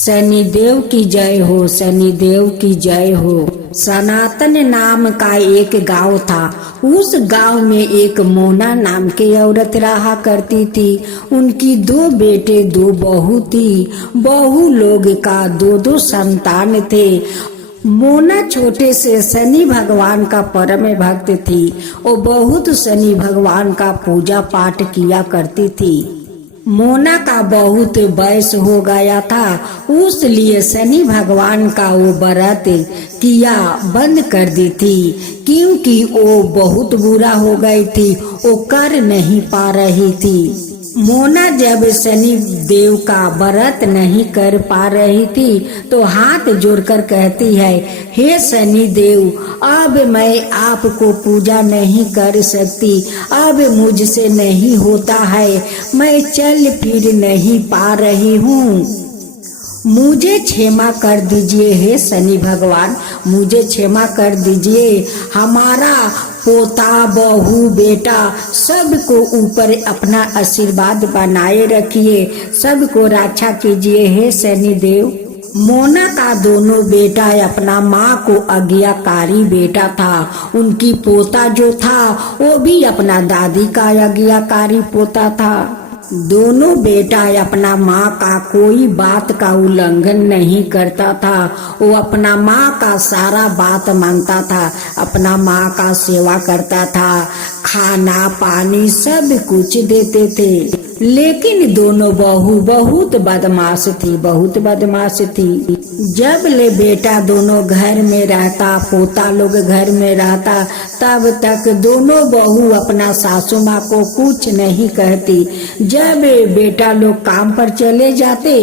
शनिदेव की जय हो, शनिदेव की जय हो। सनातन नाम का एक गांव था। उस गांव में एक मोना नाम की औरत रहा करती थी। उनकी 2 बेटे 2 बहू थी। बहू लोग का 2 संतान थे। मोना छोटे से शनि भगवान का परम भक्त थी। वो बहुत शनि भगवान का पूजा पाठ किया करती थी। मोना का बहुत वयस हो गया था, उसलिए शनि भगवान का वो व्रत किया बंद कर दी थी, क्योंकि वो बहुत बुरा हो गई थी। वो कर नहीं पा रही थी। मोना जब शनि देव का व्रत नहीं कर पा रही थी तो हाथ जोड़कर कहती है, हे शनि देव, अब मैं आपको पूजा नहीं कर सकती। अब मुझसे नहीं होता है, मैं चल फिर नहीं पा रही हूँ। मुझे क्षमा कर दीजिए हे शनि भगवान, मुझे क्षमा कर दीजिए। हमारा पोता बहू बेटा सबको ऊपर अपना आशीर्वाद बनाए रखिए, सबको रक्षा कीजिए हे शनि देव। मोना का दोनों बेटा अपना माँ को आज्ञाकारी बेटा था। उनकी पोता जो था वो भी अपना दादी का आज्ञाकारी पोता था। दोनों बेटा अपना माँ का कोई बात का उल्लंघन नहीं करता था। वो अपना माँ का सारा बात मानता था, अपना माँ का सेवा करता था, खाना पानी सब कुछ देते थे। लेकिन दोनों बहू बहुत बदमाश थी, बहुत बदमाश थी। जब ले बेटा दोनों घर में रहता, पोता लोग घर में रहता, तब तक दोनों बहू अपना सासू माँ को कुछ नहीं कहती। जब बेटा लोग काम पर चले जाते,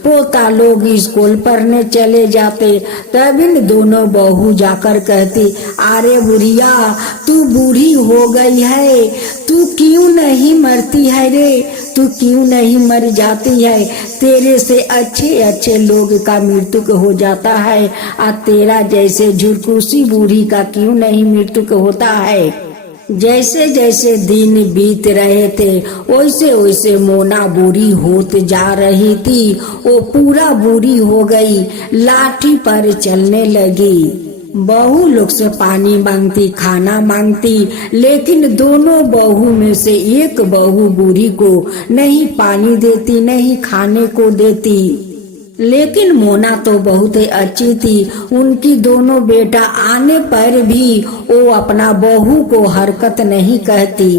पोता लोग स्कूल पढ़ने चले जाते, तब इन दोनों बहू जाकर कहती, अरे बुढ़िया, तू बूढ़ी हो गई है, तू क्यों नहीं मरती है रे, तू क्यों नहीं मर जाती है। तेरे से अच्छे अच्छे लोग का मृत्यु हो जाता है, और तेरा जैसे झुरकुसी बूढ़ी का क्यों नहीं मृत्यु होता है। जैसे जैसे दिन बीत रहे थे वैसे वैसे मोना बूढ़ी होते जा रही थी। वो पूरा बूढ़ी हो गई, लाठी पर चलने लगी। बहू लोग से पानी मांगती, खाना मांगती, लेकिन दोनों बहू में से एक बहू बूढ़ी को नहीं पानी देती, नहीं खाने को देती। लेकिन मोना तो बहुत ही अच्छी थी। उनकी दोनों बेटा आने पर भी वो अपना बहू को हरकत नहीं कहती।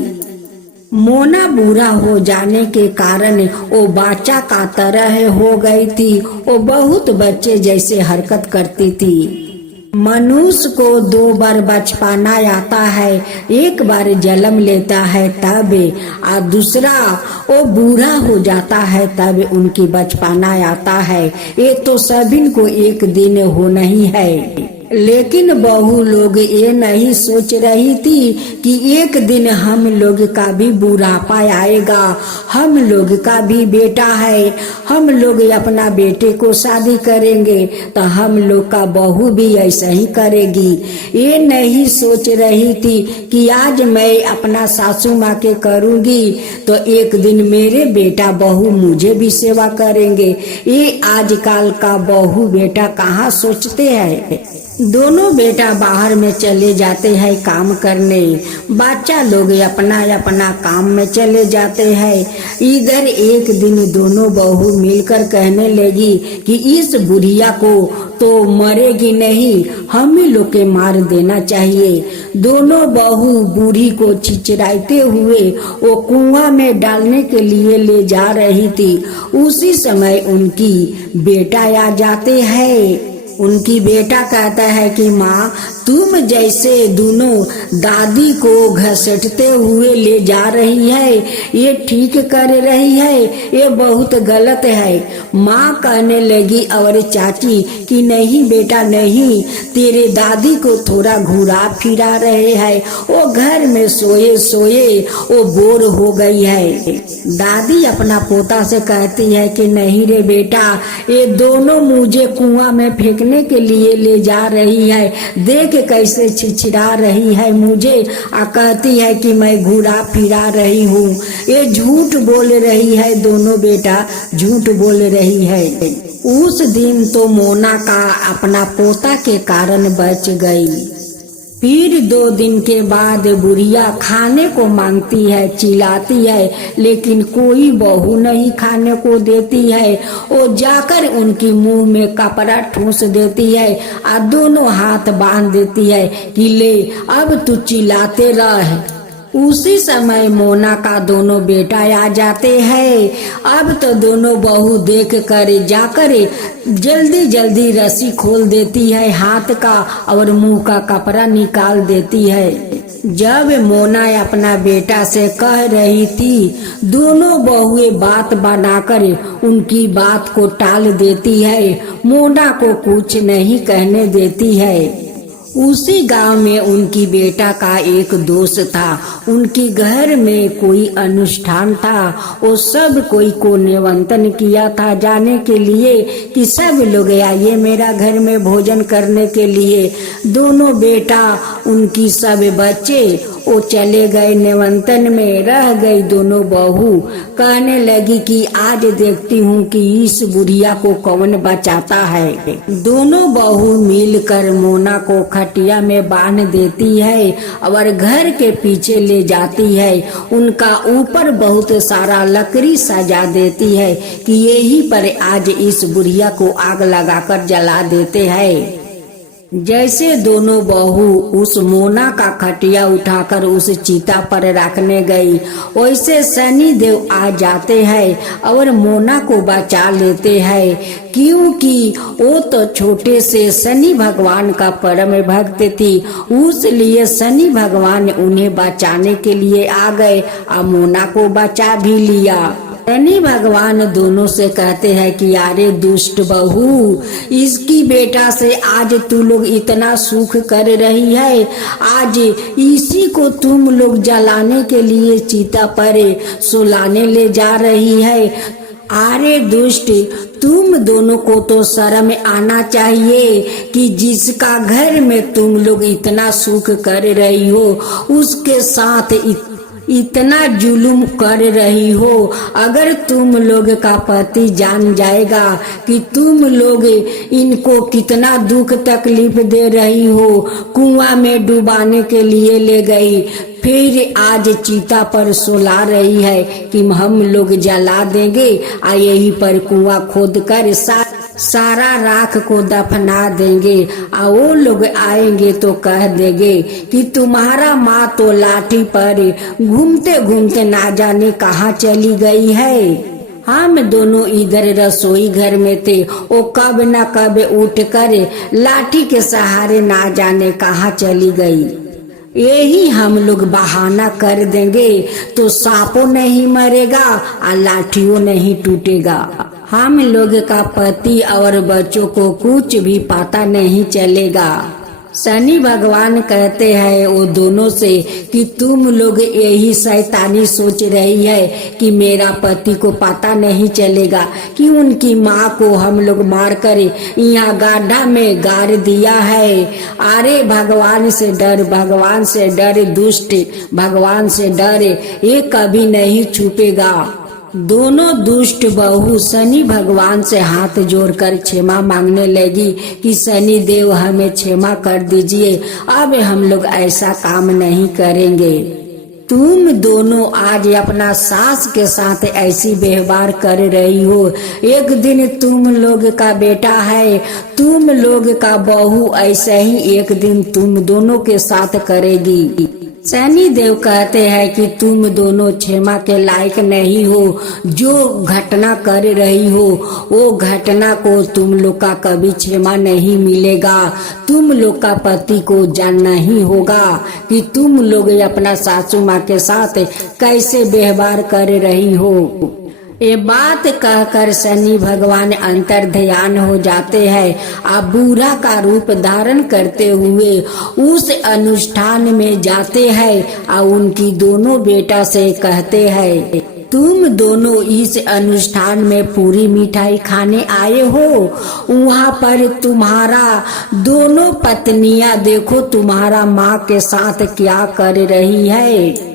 मोना बूढ़ा हो जाने के कारण वो बच्चा का तरह हो गई थी। वो बहुत बच्चे जैसे हरकत करती थी। मनुष्य को 2 बार बचपना आता है, एक बार जन्म लेता है तब, और दूसरा वो बूढ़ा हो जाता है तब उनकी बचपना आता है। ये तो सभी को एक दिन होना ही है। लेकिन बहू लोग ये नहीं सोच रही थी कि एक दिन हम लोग का भी बुढ़ापा आएगा, हम लोग का भी बेटा है, हम लोग अपना बेटे को शादी करेंगे तो हम लोग का बहू भी ऐसा ही करेगी। ये नहीं सोच रही थी कि आज मैं अपना सासू माँ के करूँगी तो एक दिन मेरे बेटा बहू मुझे भी सेवा करेंगे। ये आजकल का बहू बेटा कहाँ सोचते हैं। दोनों बेटा बाहर में चले जाते हैं काम करने, बच्चा लोग अपना अपना काम में चले जाते हैं। इधर एक दिन दोनों बहू मिलकर कहने लगी कि इस बुढ़िया को तो मरेगी नहीं, हम ही लोग के मार देना चाहिए। दोनों बहू बूढ़ी को चिचराते हुए वो कुआं में डालने के लिए ले जा रही थी। उसी समय उनकी बेटा आ जाते हैं। उनकी बेटा कहता है कि माँ, तुम जैसे दोनों दादी को घसीटते हुए ले जा रही है, ये ठीक कर रही है, ये बहुत गलत है। माँ कहने लगी और चाची कि नहीं बेटा नहीं, तेरे दादी को थोड़ा घुरा फिरा रहे हैं, वो घर में सोए सोए वो बोर हो गई है। दादी अपना पोता से कहती है कि नहीं रे बेटा, ये दोनों मुझे कुआं में फेंकने के लिए ले जा रही है, देख कैसे छिछिरा रही है मुझे, कहती है कि मैं घुरा फिरा रही हूँ। ये झूठ बोल रही है, दोनों बेटा झूठ बोल रही है। उस दिन तो मोना का अपना पोता के कारण बच गई। फिर 2 दिन के बाद बुढ़िया खाने को मांगती है, चिल्लाती है, लेकिन कोई बहू नहीं खाने को देती है। वो जाकर उनकी मुंह में कपड़ा ठूस देती है और दोनों हाथ बांध देती है कि ले अब तू चिल्लाते रह। उसी समय मोना का दोनों बेटा आ जाते हैं। अब तो दोनों बहू देख कर जाकर जल्दी जल्दी रस्सी खोल देती है हाथ का और मुंह का कपड़ा निकाल देती है। जब मोना अपना बेटा से कह रही थी, दोनों बहुएं बात बनाकर उनकी बात को टाल देती है, मोना को कुछ नहीं कहने देती है। उसी गांव में उनकी बेटा का एक दोस्त था। उनके घर में कोई अनुष्ठान था। वो सब कोई को निमंत्रण किया था जाने के लिए कि सब लोग आइए मेरा घर में भोजन करने के लिए। दोनों बेटा उनकी सब बच्चे वो चले गए निमंत्रण में, रह गई दोनों बहू। कहने लगी कि आज देखती हूँ कि इस बुढ़िया को कौन बचाता है। दोनों बहू मिलकर मोना को खटिया में बांध देती है और घर के पीछे ले जाती है। उनका ऊपर बहुत सारा लकड़ी सजा देती है कि यही पर आज इस बुढ़िया को आग लगाकर जला देते हैं। जैसे दोनों बहू उस मोना का खटिया उठाकर उस चिता पर रखने गई, वैसे शनि देव आ जाते हैं और मोना को बचा लेते हैं, क्योंकि वो तो छोटे से शनि भगवान का परम भक्त थी। उसलिए शनि भगवान उन्हें बचाने के लिए आ गए और मोना को बचा भी लिया। शनि भगवान दोनों से कहते हैं कि अरे दुष्ट बहू, इसकी बेटा से आज तू लोग इतना सुख कर रही है, आज इसी को तुम लोग जलाने के लिए चिता पर सुलाने ले जा रही है। अरे दुष्ट, तुम दोनों को तो शर्म आना चाहिए कि जिसका घर में तुम लोग इतना सुख कर रही हो उसके साथ इतना जुलुम कर रही हो। अगर तुम लोग का पति जान जाएगा कि तुम लोग इनको कितना दुख तकलीफ दे रही हो, कुआं में डुबाने के लिए ले गई, फिर आज चिता पर सुला रही है कि हम लोग जला देंगे और यहीं पर कुआं खोद कर सारा राख को दफना देंगे। और वो लोग आएंगे तो कह देंगे कि तुम्हारा माँ तो लाठी पर घूमते घूमते ना जाने कहाँ चली गई है। हम दोनों इधर रसोई घर में थे, वो कब न कब उठ कर लाठी के सहारे ना जाने कहाँ चली गई। यही हम लोग बहाना कर देंगे तो सांपों नहीं मरेगा और लाठियों नहीं टूटेगा। हम लोग का पति और बच्चों को कुछ भी पता नहीं चलेगा। शनि भगवान कहते हैं वो दोनों से कि तुम लोग यही शैतानी सोच रही है कि मेरा पति को पता नहीं चलेगा कि उनकी माँ को हम लोग मार कर यहाँ गड्ढा में गाड़ दिया है। अरे भगवान से डर, भगवान से डर दुष्ट, भगवान से डर, ये कभी नहीं छुपेगा। दोनों दुष्ट बहू शनि भगवान से हाथ जोड़कर क्षमा मांगने लगी कि शनि देव हमें क्षमा कर दीजिए, अब हम लोग ऐसा काम नहीं करेंगे। तुम दोनों आज अपना सास के साथ ऐसी व्यवहार कर रही हो, एक दिन तुम लोग का बेटा है, तुम लोग का बहू ऐसे ही एक दिन तुम दोनों के साथ करेगी। शनि देव कहते हैं कि तुम दोनों क्षमा के लायक नहीं हो। जो घटना कर रही हो वो घटना को तुम लोग का कभी क्षमा नहीं मिलेगा। तुम लोग का पति को जानना ही होगा कि तुम लोग अपना सासू माँ के साथ कैसे व्यवहार कर रही हो। ये बात कहकर शनि भगवान अंतर ध्यान हो जाते हैं और बूढ़ा का रूप धारण करते हुए उस अनुष्ठान में जाते हैं और उनकी दोनों बेटा से कहते हैं, तुम दोनों इस अनुष्ठान में पूरी मिठाई खाने आए हो, वहाँ पर तुम्हारा दोनों पत्नियां देखो तुम्हारा माँ के साथ क्या कर रही है।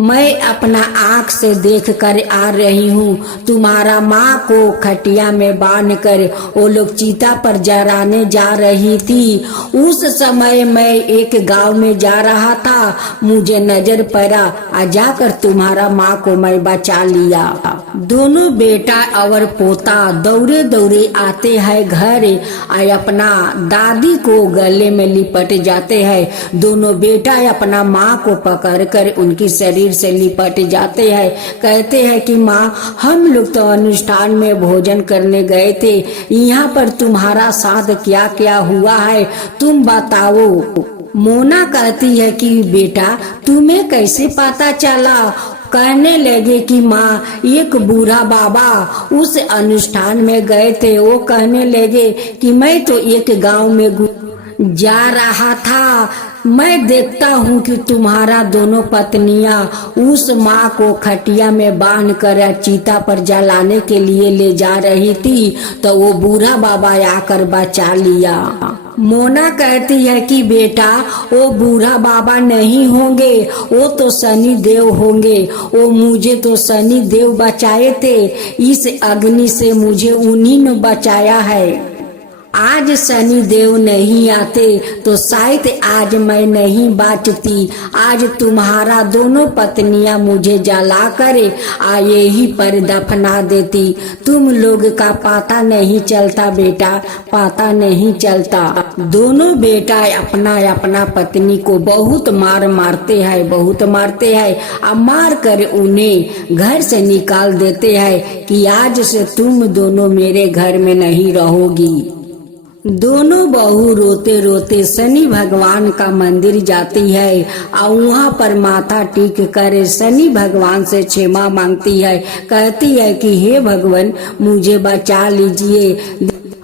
मैं अपना आँख से देख कर आ रही हूँ, तुम्हारा माँ को खटिया में बांध कर वो लोग चीता पर जलाने जा रही थी। उस समय मैं एक गांव में जा रहा था, मुझे नजर पड़ा, आ जाकर तुम्हारा माँ को मैं बचा लिया। दोनों बेटा और पोता दौड़े दौड़े आते हैं घर, और अपना दादी को गले में लिपट जाते हैं। दोनों बेटा अपना माँ को पकड़कर उनकी शरीर से लिपट जाते हैं। कहते हैं कि माँ, हम लोग तो अनुष्ठान में भोजन करने गए थे, यहाँ पर तुम्हारा साथ क्या क्या हुआ है, तुम बताओ। मोना कहती है कि बेटा, तुम्हें कैसे पता चला? कहने लगे कि माँ, एक बूढ़ा बाबा उस अनुष्ठान में गए थे, वो कहने लगे कि मैं तो एक गांव में जा रहा था, मैं देखता हूँ कि तुम्हारा दोनों पत्नियां उस माँ को खटिया में बांध कर चीता पर जलाने के लिए ले जा रही थी, तो वो बूढ़ा बाबा आकर बचा लिया। मोना कहती है कि बेटा, वो बूढ़ा बाबा नहीं होंगे, वो तो शनि देव होंगे, वो मुझे तो शनि देव बचाए थे, इस अग्नि से मुझे उन्हीं ने बचाया है। आज शनि देव नहीं आते तो शायद आज मैं नहीं बचती, आज तुम्हारा दोनों पत्नियां मुझे जला कर यही पर दफना देती। तुम लोग का पता नहीं चलता बेटा, पता नहीं चलता। दोनों बेटा अपना अपना पत्नी को बहुत मारते हैं, बहुत मारते हैं, और मार कर उन्हें घर से निकाल देते हैं कि आज से तुम दोनों मेरे घर में नहीं रहोगी। दोनों बहू रोते रोते शनि भगवान का मंदिर जाती है और वहाँ पर माथा टेक कर शनि भगवान से क्षमा मांगती है। कहती है कि हे भगवान, मुझे बचा लीजिए,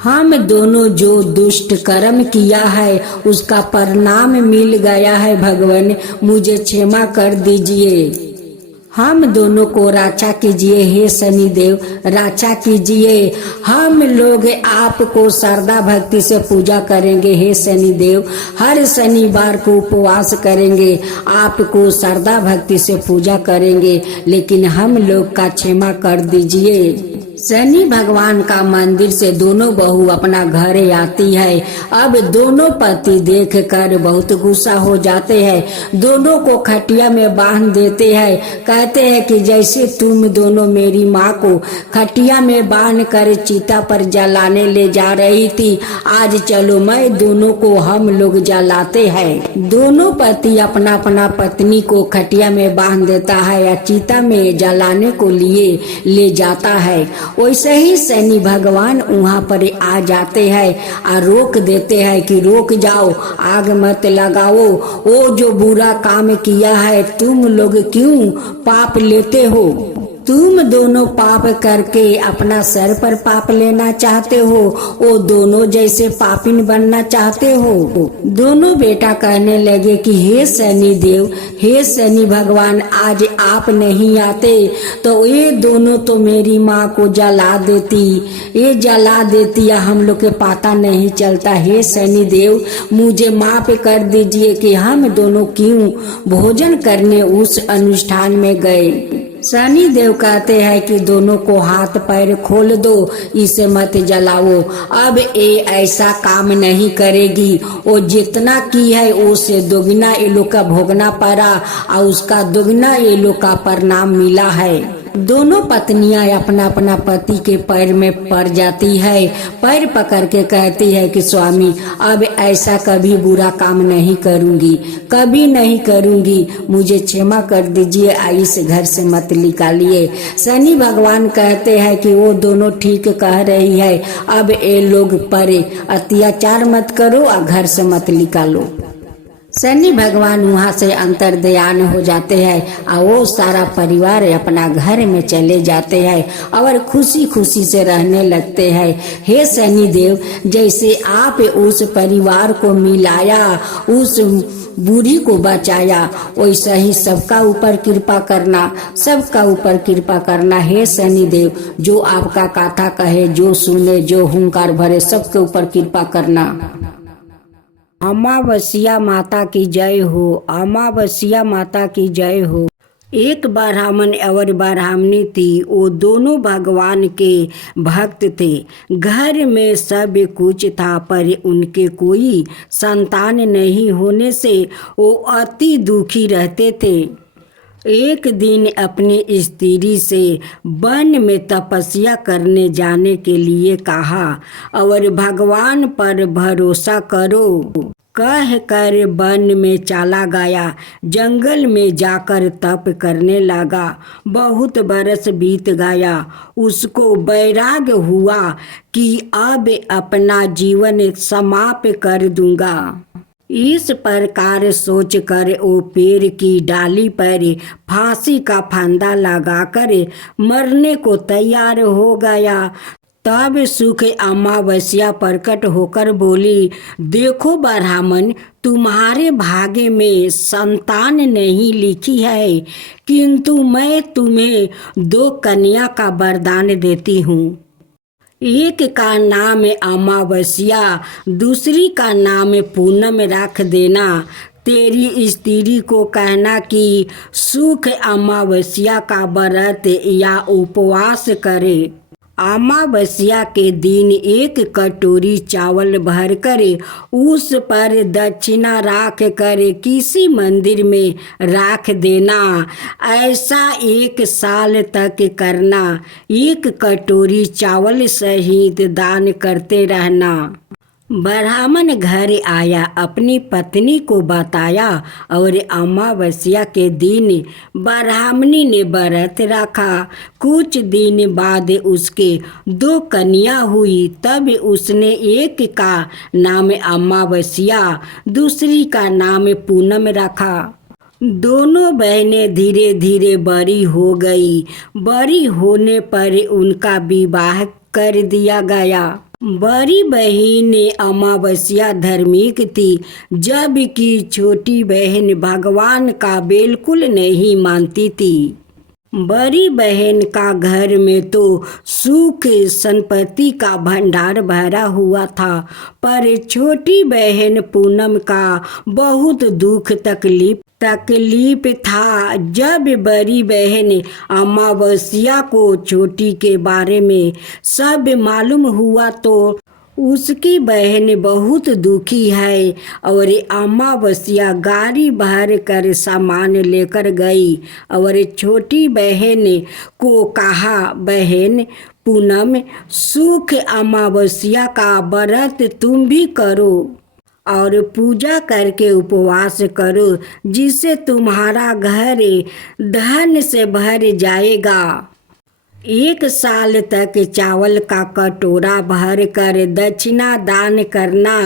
हम दोनों जो दुष्ट कर्म किया है उसका परिणाम मिल गया है, भगवान मुझे क्षमा कर दीजिए। हम दोनों को रक्षा कीजिए, हे शनि देव रक्षा कीजिए। हम लोग आपको श्रद्धा भक्ति से पूजा करेंगे, हे शनि देव, हर शनिवार को उपवास करेंगे, आपको श्रद्धा भक्ति से पूजा करेंगे, लेकिन हम लोग का क्षमा कर दीजिए। शनि भगवान का मंदिर से दोनों बहू अपना घर आती है। अब दोनों पति देख कर बहुत गुस्सा हो जाते हैं, दोनों को खटिया में बांध देते हैं। कहते हैं कि जैसे तुम दोनों मेरी माँ को खटिया में बांध कर चीता पर जलाने ले जा रही थी, आज चलो मैं दोनों को हम लोग जलाते हैं। दोनों पति अपना अपना पत्नी को खटिया में बांध देता है या चीता में जलाने को लिए ले जाता है। वैसे ही शनि भगवान वहाँ पर आ जाते हैं और रोक देते हैं कि रोक जाओ, आग मत लगाओ, वो जो बुरा काम किया है तुम लोग क्यों पाप लेते हो? तुम दोनों पाप करके अपना सर पर पाप लेना चाहते हो, वो दोनों जैसे पापिन बनना चाहते हो। दोनों बेटा कहने लगे कि हे शनि देव, हे शनि भगवान, आज आप नहीं आते तो ये दोनों तो मेरी माँ को जला देती, ये जला देती या हम लोग के पता नहीं चलता। हे शनि देव मुझे माफ कर दीजिए कि हम दोनों क्यों भोजन करने उस अनुष्ठान में गए। शनि देव कहते हैं कि दोनों को हाथ पैर खोल दो, इसे मत जलाओ, अब ये ऐसा काम नहीं करेगी, वो जितना की है उससे दोगुना ये लोग का भोगना पड़ा और उसका दोगुना ये लोग का परिणाम मिला है। दोनों पत्नियां अपना अपना पति के पैर में पड़ जाती है, पैर पकड़ के कहती है कि स्वामी अब ऐसा कभी बुरा काम नहीं करूंगी, कभी नहीं करूंगी, मुझे क्षमा कर दीजिए, इस घर से मत निकालिए। शनि भगवान कहते हैं कि वो दोनों ठीक कह रही है, अब ये लोग पर अत्याचार मत करो और घर से मत निकालो। शनि भगवान वहाँ से अंतर्ध्यान हो जाते हैं और वो सारा परिवार अपना घर में चले जाते हैं और खुशी खुशी से रहने लगते हैं। हे शनि देव, जैसे आप उस परिवार को मिलाया, उस बूढ़ी को बचाया, वैसा ही सबका ऊपर कृपा करना, सबका ऊपर कृपा करना। हे शनि देव, जो आपका कथा कहे, जो सुने, जो हुंकार भरे, सबके ऊपर कृपा करना। अमावस्या माता की जय हो, अमावस्या माता की जय हो। एक ब्राह्मण और ब्राह्मणी थी। वो दोनों भगवान के भक्त थे। घर में सब कुछ था, पर उनके कोई संतान नहीं होने से वो अति दुखी रहते थे। एक दिन अपनी स्त्री से वन में तपस्या करने जाने के लिए कहा और भगवान पर भरोसा करो कह कर वन में चला गया। जंगल में जाकर तप करने लगा। बहुत बरस बीत गया। उसको वैराग्य हुआ कि अब अपना जीवन समाप्त कर दूंगा। इस प्रकार सोचकर वो पेड़ की डाली पर फांसी का फंदा लगाकर मरने को तैयार हो गया। तब सुख अमावस्या प्रकट होकर बोली, देखो ब्राह्मण, तुम्हारे भाग्य में संतान नहीं लिखी है, किंतु मैं तुम्हें 2 कन्या का वरदान देती हूँ। एक का नाम अमावस्या, दूसरी का नाम पूनम रख देना। तेरी स्त्री को कहना कि सुख अमावस्या का व्रत या उपवास करे। अमावस्या के दिन 1 कटोरी चावल भर कर उस पर दक्षिणा रख कर किसी मंदिर में रख देना। ऐसा 1 साल तक करना। 1 कटोरी चावल सहित दान करते रहना। ब्राह्मण घर आया, अपनी पत्नी को बताया और अमावस्या के दिन ब्राह्मणी ने व्रत रखा। कुछ दिन बाद उसके 2 कन्या हुई। तब उसने एक का नाम अमावस्या, दूसरी का नाम पूनम रखा। दोनों बहनें धीरे धीरे बड़ी हो गई। बड़ी होने पर उनका विवाह कर दिया गया। बड़ी बहन अमावस्या धार्मिक थी, जबकि छोटी बहन भगवान का बिल्कुल नहीं मानती थी। बड़ी बहन का घर में तो सुख संपत्ति का भंडार भरा हुआ था, पर छोटी बहन पूनम का बहुत दुख तकलीफ था। जब बड़ी बहन अमावस्या को छोटी के बारे में सब मालूम हुआ तो उसकी बहन बहुत दुखी है और अमावस्या गाड़ी भर कर सामान लेकर गई और छोटी बहन को कहा, बहन पूनम, सुख अमावस्या का व्रत तुम भी करो और पूजा करके उपवास करो, जिससे तुम्हारा घर धन से भर जाएगा। 1 साल तक चावल का कटोरा भर कर दक्षिणा दान करना।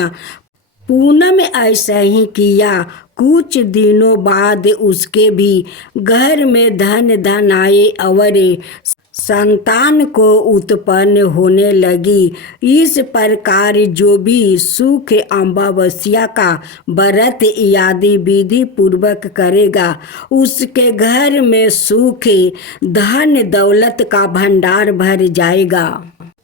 पूनम ऐसा ही किया। कुछ दिनों बाद उसके भी घर में धन आए और संतान को उत्पन्न होने लगी। इस प्रकार जो भी सुख अमावस्या का व्रत आदि विधि पूर्वक करेगा, उसके घर में सुख धन दौलत का भंडार भर जाएगा।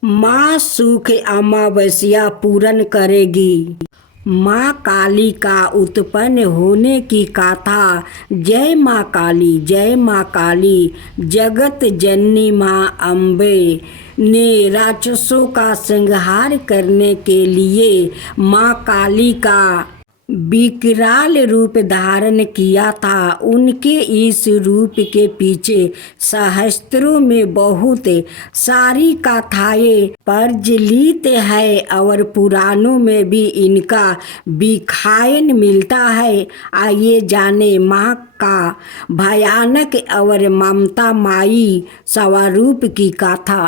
माँ सुख अमावस्या पूर्ण करेगी। माँ काली का उत्पन्न होने की गाथा। जय माँ काली, जय माँ काली। जगत जननी माँ अम्बे ने राक्षसों का संहार करने के लिए माँ काली का विकराल रूप धारण किया था। उनके इस रूप के पीछे शास्त्रों में बहुत सारी कथाएं प्रचलित है और पुराणों में भी इनका विखायन मिलता है। आइए जाने माँ का भयानक और ममता माई स्वरूप की कथा।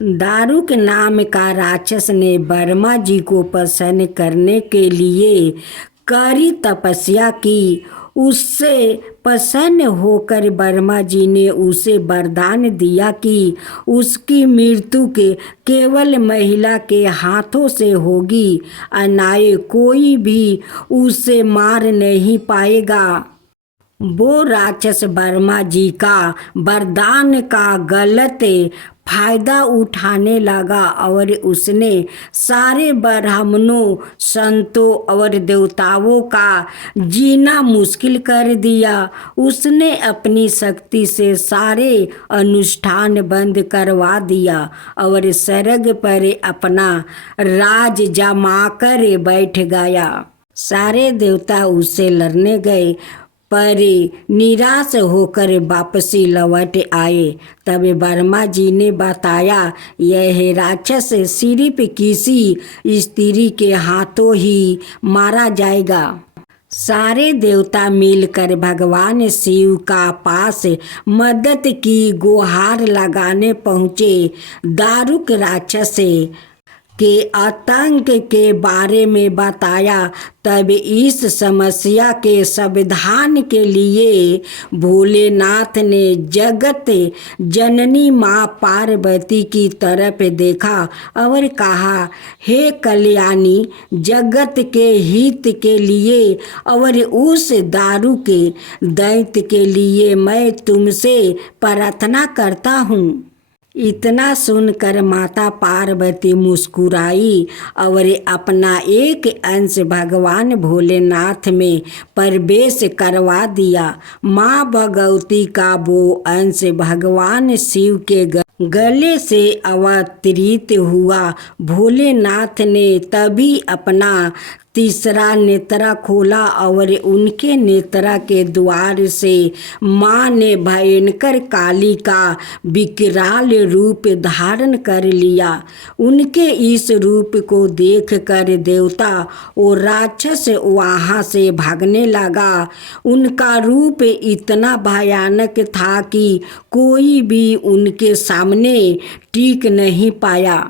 दारुक नाम का राक्षस ने ब्रह्मा जी को प्रसन्न करने के लिए कड़ी तपस्या की। उससे प्रसन्न होकर ब्रह्मा जी ने उसे वरदान दिया कि उसकी मृत्यु केवल महिला के हाथों से होगी, अन्य कोई भी उसे मार नहीं पाएगा। वो राक्षस ब्रह्मा जी का वरदान का गलत फायदा उठाने लगा और उसने सारे ब्राह्मणों, संतों और देवताओं का जीना मुश्किल कर दिया। उसने अपनी शक्ति से सारे अनुष्ठान बंद करवा दिया और स्वर्ग पर अपना राज जमाकर बैठ गया। सारे देवता उससे लड़ने गए पर निराश होकर वापसी लौट आए। तब ब्रह्मा जी ने बताया, यह राक्षस सिर्फ किसी स्त्री के हाथों ही मारा जाएगा। सारे देवता मिलकर भगवान शिव का पास मदद की गुहार लगाने पहुँचे। दारुक राक्षस के आतंक के बारे में बताया। तब इस समस्या के समाधान के लिए भोलेनाथ ने जगत जननी माँ पार्वती की तरफ देखा और कहा, हे कल्याणी, जगत के हित के लिए और उस दारू के दैत्य के लिए मैं तुमसे प्रार्थना करता हूँ। इतना सुनकर माता पार्वती मुस्कुराई और अपना एक अंश भगवान भोलेनाथ में प्रवेश करवा दिया। माँ भगवती का वो अंश भगवान शिव के गले से अवतरित हुआ। भोलेनाथ ने तभी अपना तीसरा नेत्र खोला और उनके नेत्र के द्वार से माँ ने भयंकर काली का विकराल रूप धारण कर लिया। उनके इस रूप को देखकर देवता और राक्षस वहाँ से भागने लगा। उनका रूप इतना भयानक था कि कोई भी उनके सामने टिक नहीं पाया।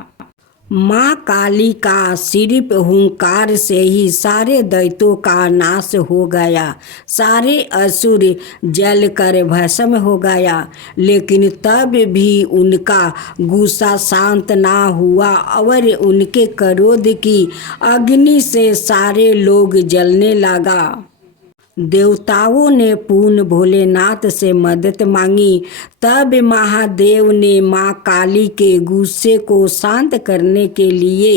माँ काली का सिर्फ हुंकार से ही सारे दैत्यों का नाश हो गया। सारे असुर जलकर भस्म हो गया। लेकिन तब भी उनका गुस्सा शांत ना हुआ और उनके क्रोध की अग्नि से सारे लोग जलने लगा। देवताओं ने पुनः भोलेनाथ से मदद मांगी। तब महादेव ने माँ काली के गुस्से को शांत करने के लिए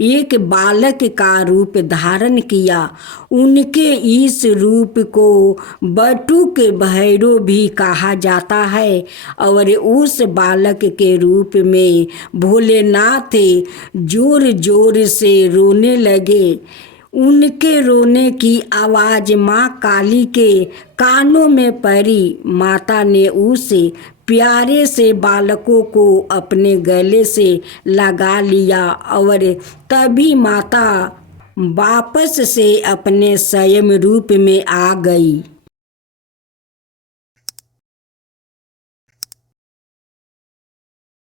एक बालक का रूप धारण किया। उनके इस रूप को बटुक भैरव भी कहा जाता है और उस बालक के रूप में भोलेनाथ जोर जोर से रोने लगे। उनके रोने की आवाज़ माँ काली के कानों में पड़ी। माता ने उस प्यारे से बालकों को अपने गले से लगा लिया और तभी माता वापस से अपने स्वयं रूप में आ गई।